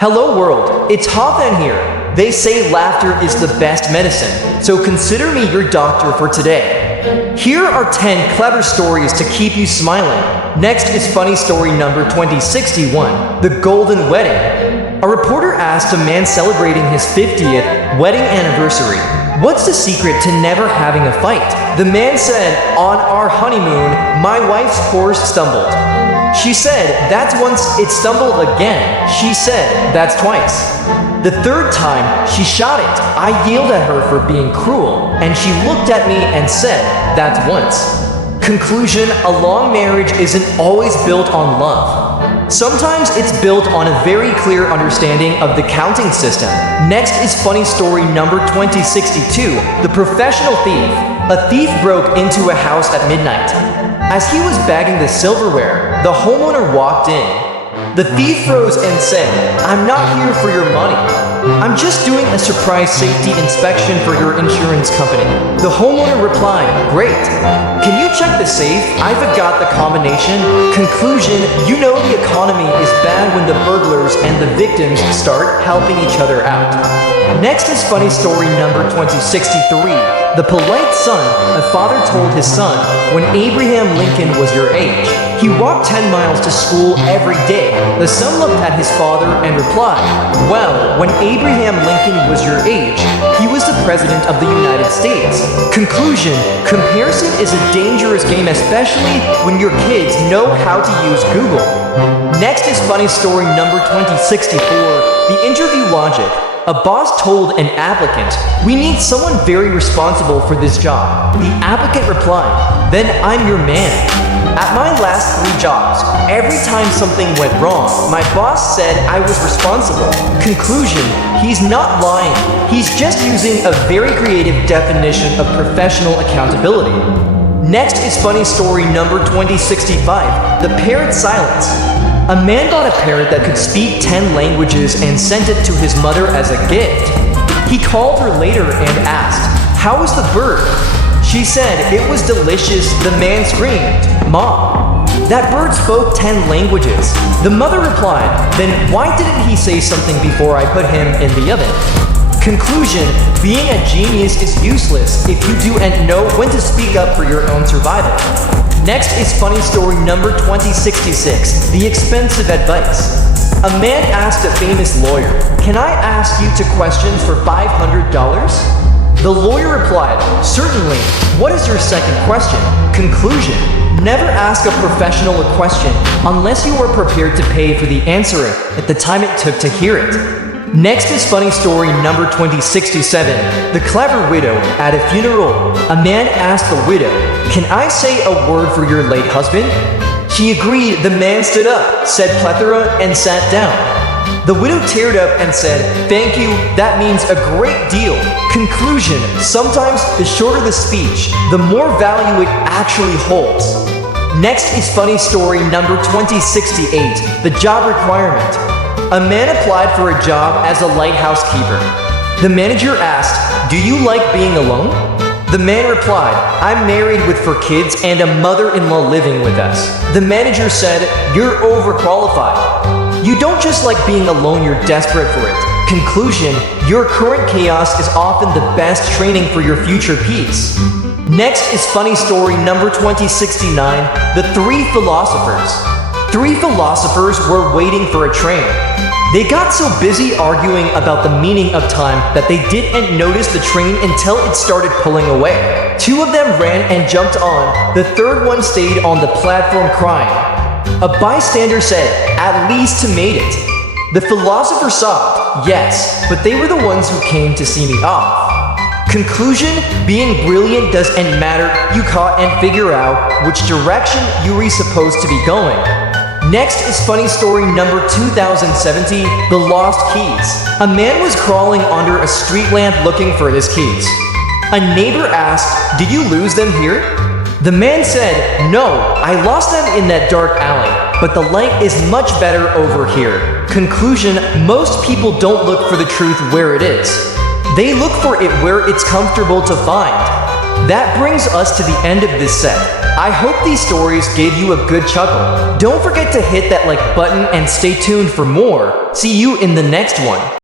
Hello world, it's Thanh here. They say laughter is the best medicine, so consider me your doctor for today. Here are 10 clever stories to keep you smiling. Next is funny story number 2061, the golden wedding. A reporter asked a man celebrating his 50th wedding anniversary, "What's the secret to never having a fight?" The man said, "On our honeymoon, my wife's horse stumbled." She said, "That's once. It stumbled again." She said, "That's twice." The third time, she shouted. I yelled at her for being cruel, and she looked at me and said, "That's once." Conclusion: a long marriage isn't always built on love. Sometimes it's built on a very clear understanding of the counting system. Next is funny story number 2062, the professional thief. A thief broke into a house at midnight. As he was bagging the silverware, the homeowner walked in. The thief froze and said, "I'm not here for your money. I'm just doing a surprise safety inspection for your insurance company." The homeowner replied, "Great. Can you check the safe? I've got the combination." Conclusion: you know the economy is bad when the burglars and the victims start helping each other out. Next is funny story number 2063. The polite son. A father told his son, "When Abraham Lincoln was your age, he walked 10 miles to school every day." The son looked at his father and replied, "Well, when Abraham Lincoln was your age, he was the President of the United States." Conclusion: comparison is a dangerous game, especially when your kids know how to use Google. Next is funny story number 2064, the interview logic. A boss told an applicant, "We need someone very responsible for this job." The applicant replied, "Then I'm your man. At my last 3 jobs, every time something went wrong, my boss said I was responsible." Conclusion: he's not lying. He's just using a very creative definition of professional accountability. Next is funny story number 2065, the parrot silence. A man got a parrot that could speak 10 languages and sent it to his mother as a gift. He called her later and asked, "How was the bird?" She said, "It was delicious." The man screamed, "Mom, that bird spoke 10 languages." The mother replied, "Then why didn't he say something before I put him in the oven?" Conclusion: being a genius is useless if you don't know when to speak up for your own survival. Next is funny story number 2066, the expensive advice. A man asked a famous lawyer, "Can I ask you 2 questions for $500? The lawyer replied, "Certainly. What is your second question?" Conclusion: never ask a professional a question unless you are prepared to pay for the answering at the time it took to hear it. Next is funny story number 2067, the clever widow. At a funeral, a man asked the widow, "Can I say a word for your late husband?" She agreed. The man stood up, said plethora, and sat down. The widow teared up and said, "Thank you, that means a great deal." Conclusion: sometimes the shorter the speech, the more value it actually holds. Next is funny story number 2068, the job requirement. A man applied for a job as a lighthouse keeper. The manager asked, "Do you like being alone?" The man replied, "I'm married with 4 kids and a mother-in-law living with us." The manager said, "You're overqualified. You don't just like being alone, you're desperate for it." Conclusion: your current chaos is often the best training for your future peace. Next is funny story number 2069, the 3 philosophers. 3 philosophers were waiting for a train. They got so busy arguing about the meaning of time that they didn't notice the train until it started pulling away. 2 of them ran and jumped on. The third one stayed on the platform crying. A bystander said, "At least he made it." The philosopher sobbed, "Yes, but they were the ones who came to see me off." Conclusion: being brilliant doesn't matter. You caught and figure out which direction you're supposed to be going. Next is funny story number 2070, the lost keys. A man was crawling under a street lamp looking for his keys. A neighbor asked, "Did you lose them here?" The man said, "No, I lost them in that dark alley, but the light is much better over here." Conclusion: most people don't look for the truth where it is. They look for it where it's comfortable to find. That brings us to the end of this set. I hope these stories gave you a good chuckle. Don't forget to hit that like button and stay tuned for more. See you in the next one.